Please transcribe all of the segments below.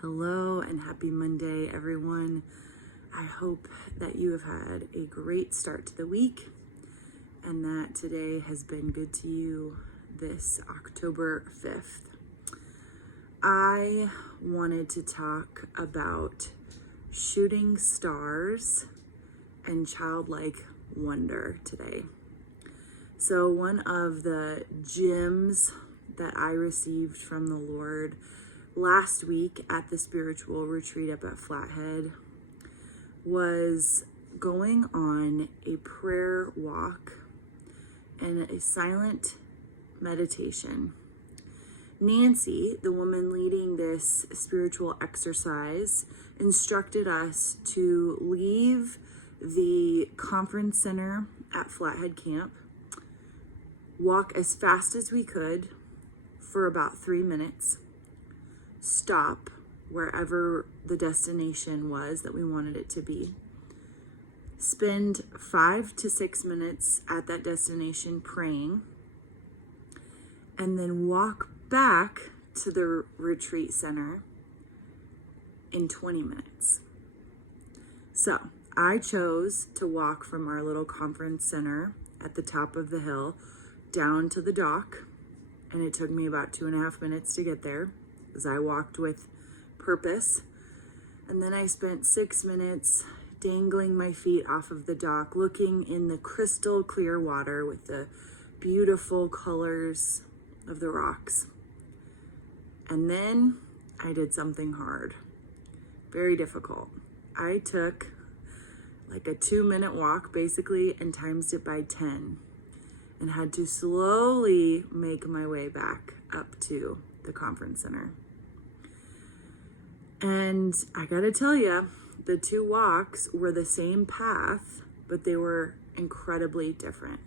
Hello and happy Monday, everyone. I hope that you have had a great start to the week and that today has been good to you this October 5th. I wanted to talk about shooting stars and childlike wonder today. So one of the gems that I received from the Lord last week at the spiritual retreat up at Flathead was going on a prayer walk and a silent meditation. Nancy, the woman leading this spiritual exercise, instructed us to leave the conference center at Flathead Camp, walk as fast as we could for about 3 minutes, stop wherever the destination was that we wanted it to be, spend 5 to 6 minutes at that destination praying, and then walk back to the retreat center in 20 minutes. So I chose to walk from our little conference center at the top of the hill down to the dock, and it took me about 2.5 minutes to get there, as I walked with purpose. And then I spent 6 minutes dangling my feet off of the dock, looking in the crystal clear water with the beautiful colors of the rocks. And then I did something hard, very difficult. I took like a 2-minute walk basically and times it by 10 and had to slowly make my way back up to the conference center. And I gotta tell you, the 2 walks were the same path, but they were incredibly different.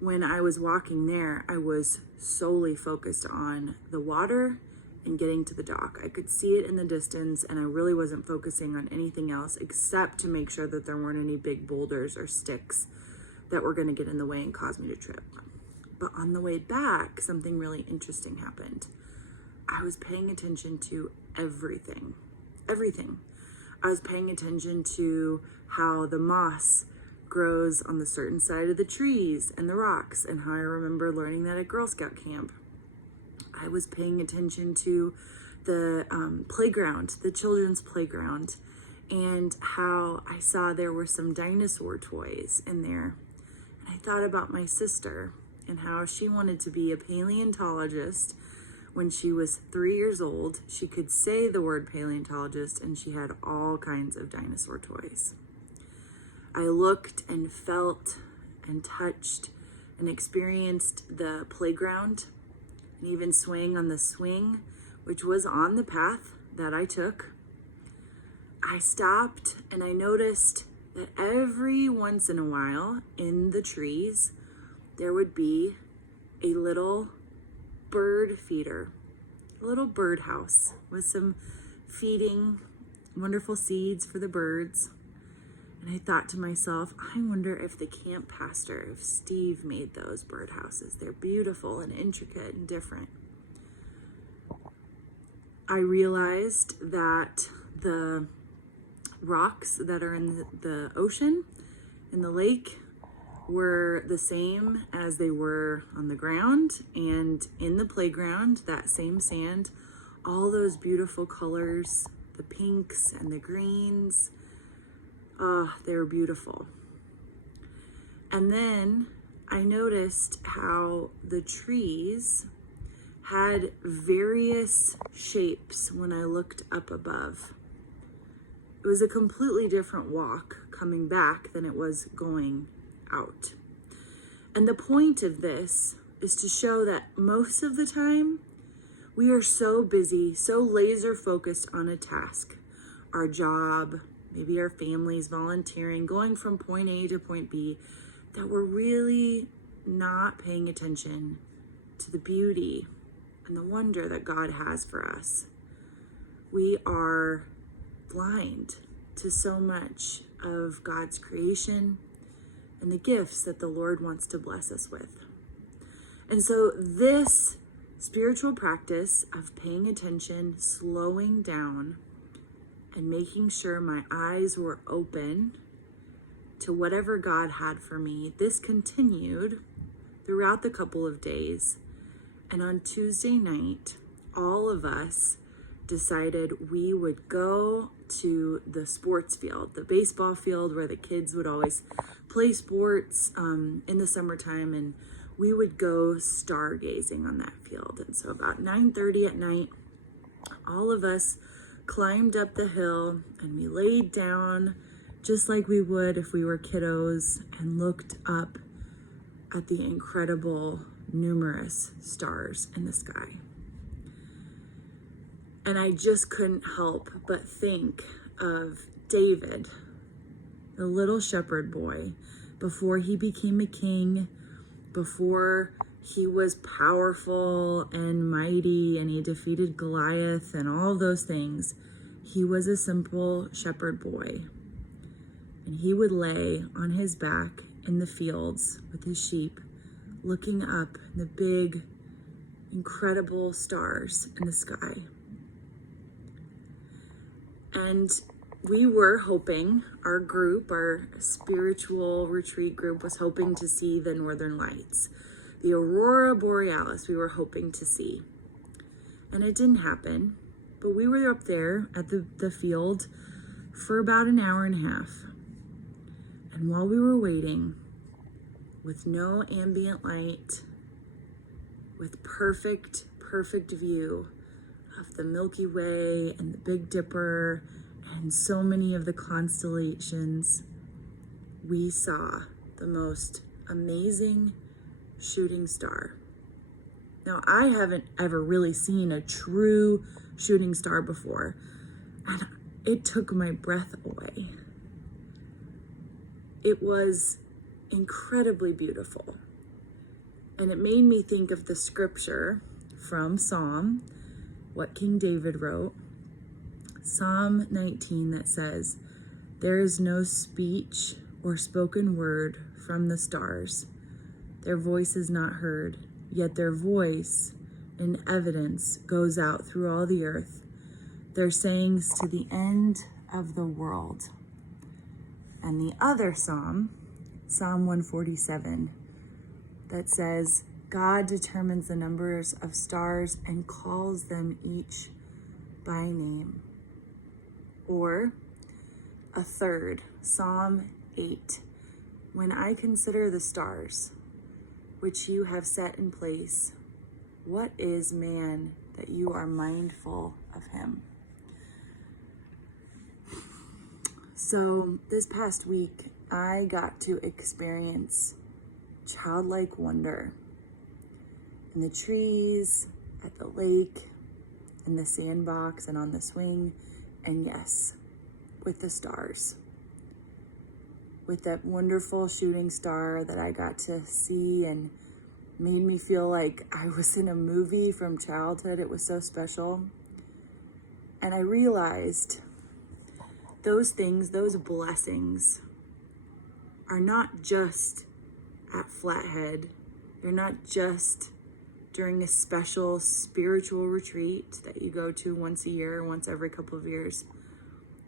When I was walking there, I was solely focused on the water and getting to the dock. I could see it in the distance and I really wasn't focusing on anything else except to make sure that there weren't any big boulders or sticks that were gonna get in the way and cause me to trip. But on the way back, something really interesting happened. I was paying attention to everything. I was paying attention to how the moss grows on the certain side of the trees and the rocks, and how I remember learning that at Girl Scout camp. I was paying attention to the playground, the children's playground, and how I saw there were some dinosaur toys in there. And I thought about my sister and how she wanted to be a paleontologist. When she was 3 years old, she could say the word paleontologist and she had all kinds of dinosaur toys. I looked and felt and touched and experienced the playground and even swaying on the swing, which was on the path that I took. I stopped and I noticed that every once in a while in the trees, there would be a little bird feeder, a little birdhouse with some feeding, wonderful seeds for the birds. And I thought to myself, I wonder if the camp pastor, if Steve made those birdhouses. They're beautiful and intricate and different. I realized that the rocks that are in the ocean, in the lake, were the same as they were on the ground, and in the playground, that same sand, all those beautiful colors, the pinks and the greens, they were beautiful. And then I noticed how the trees had various shapes when I looked up above. It was a completely different walk coming back than it was going out. And the point of this is to show that most of the time we are so busy, so laser focused on a task, our job, maybe our families, volunteering, going from point A to point B, that we're really not paying attention to the beauty and the wonder that God has for us. We are blind to so much of God's creation and the gifts that the Lord wants to bless us with. And so this spiritual practice of paying attention, slowing down, and making sure my eyes were open to whatever God had for me. This continued throughout the couple of days. And on Tuesday night, all of us decided we would go to the sports field, the baseball field where the kids would always play sports in the summertime, and we would go stargazing on that field. And so about 9:30 at night, all of us climbed up the hill and we laid down just like we would if we were kiddos and looked up at the incredible numerous stars in the sky. And I just couldn't help but think of David, the little shepherd boy, before he became a king, before he was powerful and mighty and he defeated Goliath and all those things. He was a simple shepherd boy. And he would lay on his back in the fields with his sheep, looking up at the big, incredible stars in the sky. And we were hoping, our group, our spiritual retreat group, was hoping to see the northern lights, the aurora borealis we were hoping to see. And it didn't happen, but we were up there at the field for about an hour and a half. And while we were waiting, with no ambient light, with perfect view of the Milky Way and the Big Dipper and so many of the constellations, we saw the most amazing shooting star. Now, I haven't ever really seen a true shooting star before, and it took my breath away. It was incredibly beautiful, and it made me think of the scripture from Psalm, what King David wrote, Psalm 19, that says, "There is no speech or spoken word from the stars. Their voice is not heard, yet their voice in evidence goes out through all the earth, their sayings to the end of the world." And the other Psalm, Psalm 147, that says, "God determines the numbers of stars and calls them each by name." Or a third, Psalm 8, "When I consider the stars, which you have set in place, what is man that you are mindful of him?" So this past week, I got to experience childlike wonder in the trees, at the lake, in the sandbox, and on the swing, and yes, with the stars. With that wonderful shooting star that I got to see and made me feel like I was in a movie from childhood. It was so special. And I realized those things, those blessings, are not just at Flathead. They're not just during a special spiritual retreat that you go to once a year, once every couple of years.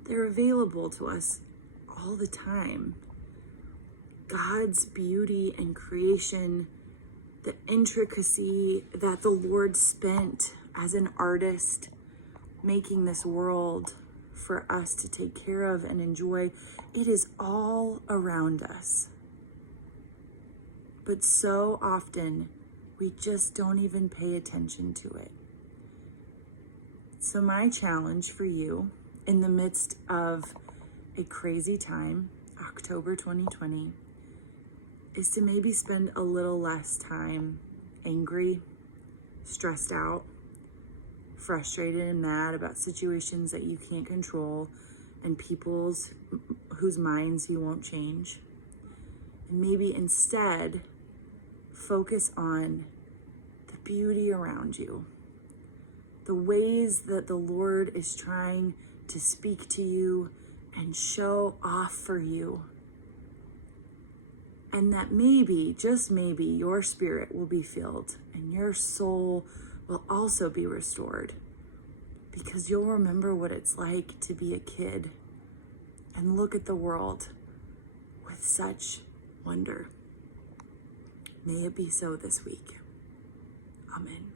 They're available to us all the time. God's beauty and creation, the intricacy that the Lord spent as an artist making this world for us to take care of and enjoy, it is all around us. But so often, we just don't even pay attention to it. So my challenge for you in the midst of a crazy time, October 2020, is to maybe spend a little less time angry, stressed out, frustrated and mad about situations that you can't control and people's whose minds you won't change. And maybe instead focus on the beauty around you, the ways that the Lord is trying to speak to you and show off for you. And that maybe, just maybe, your spirit will be filled and your soul will also be restored, because you'll remember what it's like to be a kid and look at the world with such wonder. May it be so this week. Amen.